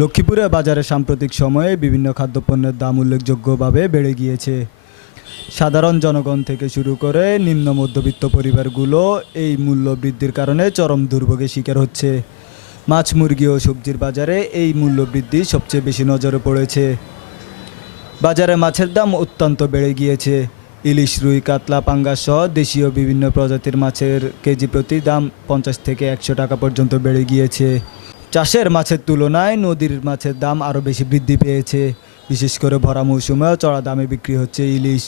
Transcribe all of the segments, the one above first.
লক্ষ্মীপুরে বাজারে সাম্প্রতিক সময়ে বিভিন্ন খাদ্যপণ্যের দাম উল্লেখযোগ্যভাবে বেড়ে গিয়েছে। সাধারণ জনগণ থেকে শুরু করে নিম্ন মধ্যবিত্ত পরিবারগুলো এই মূল্য বৃদ্ধির কারণে চরম দুর্ভোগের শিকার হচ্ছে। মাছ, মুরগি ও সবজির বাজারে এই মূল্য বৃদ্ধি সবচেয়ে বেশি নজরে পড়েছে। বাজারে মাছের দাম অত্যন্ত বেড়ে গিয়েছে। ইলিশ, রুই, কাতলা, পাঙ্গাস সহ দেশীয় বিভিন্ন প্রজাতির মাছের কেজি প্রতি দাম 50 থেকে 100 টাকা পর্যন্ত বেড়ে গিয়েছে। চাষের মাছের তুলনায় নদীর মাছের দাম আরও বেশি বৃদ্ধি পেয়েছে। বিশেষ করে ভরা মৌসুমেও চড়া দামে বিক্রি হচ্ছে ইলিশ,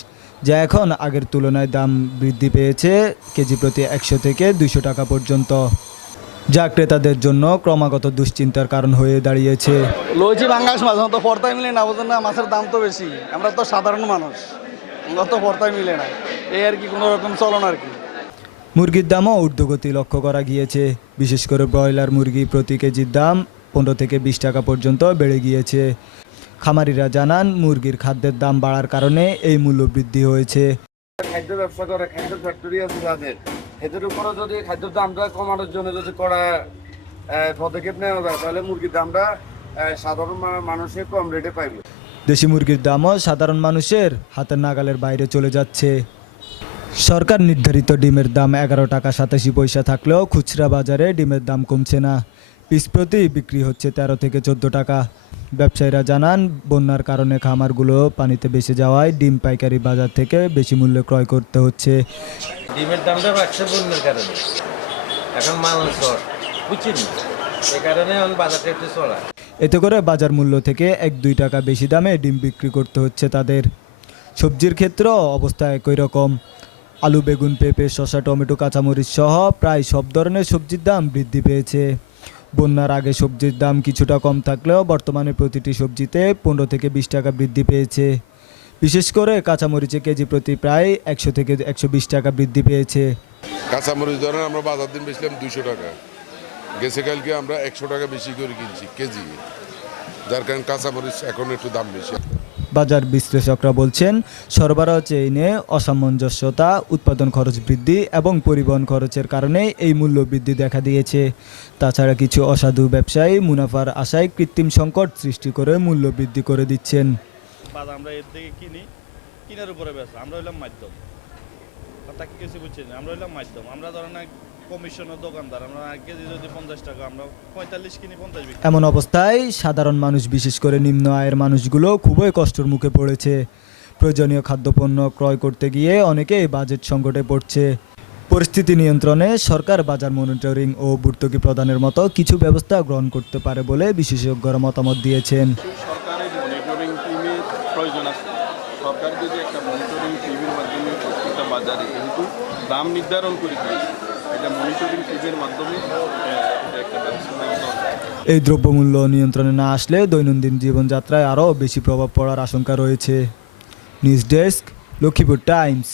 যা এখন আগের তুলনায় দাম বৃদ্ধি পেয়েছে কেজি প্রতি 100 থেকে 200 টাকা পর্যন্ত, যা ক্রেতাদের জন্য ক্রমাগত দুশ্চিন্তার কারণ হয়ে দাঁড়িয়েছে। লইছি বাঙ্গাস মাছ তো পর্তায় মিলে না, বোঝেন না, মাছের দাম তো বেশি। আমরা তো সাধারণ মানুষ, আমরা তো পর্তায় মিলে না, এই আর কি, কোনো রকম চলন আর কি। মুরগির দামও ঊর্ধ্বগতি লক্ষ্য করা গিয়েছে। বিশেষ করে ব্রয়লার মুরগি প্রতি কেজির দাম 15 থেকে 20 টাকা পর্যন্ত বেড়ে গিয়েছে। খামারিরা জানান, মুরগির খাদ্যের দাম বাড়ার কারণে এই মূল্য বৃদ্ধি হয়েছে। খাদ্য ব্যবসা করে, খাদ্য ফ্যাক্টরি আছে যাদের, এদের উপরে যদি খাদ্যের দামটা কমানোর জন্য যদি করা পদক্ষেপ নেওয়া যায়, তাহলে মুরগির দামটা সাধারণ মানুষের কম রেটে পাইবে। দেশি মুরগির দামও সাধারণ মানুষের হাতের নাগালের বাইরে চলে যাচ্ছে। সরকার নির্ধারিত ডিমের দাম 11 টাকা 87 পয়সা থাকলেও খুচরা বাজারে ডিমের দাম কমছে না। পিস প্রতি বিক্রি হচ্ছে 13 থেকে 14 টাকা। ব্যবসায়ীরা জানান, বন্যার কারণে খামারগুলো পানিতে ভেসে যাওয়ায় ডিম পাইকারি বাজার থেকে বেশি মূল্যে ক্রয় করতে হচ্ছে। ডিমের দামটা বাড়ছে বন্যার কারণে, এখন মানুষ শর্ট, বুঝছেন, এই কারণে এখন বাজারটা একটু চড়া। এতে করে বাজার মূল্য থেকে 1-2 টাকা বেশি দামে ডিম বিক্রি করতে হচ্ছে তাদের। সবজির ক্ষেত্রেও অবস্থা একই রকম। আলু, বেগুন, পেঁপে, শসা, টমেটো, কাঁচামরিচ সহ প্রায় সব ধরনের সবজির দাম বৃদ্ধি পেয়েছে। বন্যার আগে সবজির দাম কিছুটা কম থাকলেও বর্তমানে প্রতিটি সবজিতে 15 থেকে 20 টাকা বৃদ্ধি পেয়েছে। বিশেষ করে কাঁচামরিচে কেজি প্রতি প্রায় 100 থেকে 120 টাকা বৃদ্ধি পেয়েছে। কাঁচামরিচ ধরেন আমরা বাজার দিন বেচলাম 200 টাকা, গেছে কালকে আমরা 100 টাকা বেশি করে কিনছি কেজি, যার কারণে কাঁচামরিচ এখন একটু দাম বেশি। বাজার বিশ্লেষকরা বলছেন, সরবরাহ চেইনে অসামঞ্জস্যতা, উৎপাদন খরচ বৃদ্ধি এবং পরিবহন খরচের কারণে এই মূল্য বৃদ্ধি দেখা দিয়েছে। তাছাড়া কিছু অসাধু ব্যবসায়ী মুনাফার আশায় কৃত্রিম সংকট সৃষ্টি করে মূল্য বৃদ্ধি করে দিচ্ছেন। বাজার আমরা এর থেকে কিনি, কিনার উপরে বেচা, আমরা হইলাম মাধ্যম। কথা কি কিছু বুঝছেন, আমরা হইলাম মাধ্যম। আমরা ধরেন কমিশনের দোকানদার, আমরা কেজি যদি 50 টাকা, আমরা 45 কিনি, 50 বিক্রি। এমন অবস্থায় সাধারণ মানুষ, বিশেষ করে নিম্ন আয়ের মানুষগুলো খুবই কষ্টের মুখে পড়েছে। প্রয়োজনীয় খাদ্যপণ্য ক্রয় করতে গিয়ে অনেকেই বাজেট সংকটে পড়ছে। পরিস্থিতি নিয়ন্ত্রণে সরকার বাজার মনিটরিং ও ভর্তুকি প্রদানের মতো কিছু ব্যবস্থা গ্রহণ করতে পারে বলে বিশেষজ্ঞরা মতামত দিয়েছেন। সরকারের মনিটরিং টিমের প্রয়োজন আছে। সরকার যদি একটা মনিটরিং টিমের মাধ্যমে প্রত্যেকটা বাজারে যেহেতু দাম নির্ধারণ করে দিয়েছে, এটা মনিটরিং টিমের মাধ্যমে এটা একটা ব্যবস্থা নেওয়া দরকার। এই দ্রব্যমূল্য নিয়ন্ত্রণে না আসলে দৈনন্দিন জীবনযাত্রায় আরও বেশি প্রভাব পড়ার আশঙ্কা রয়েছে। News desk, Lakshmipur Times.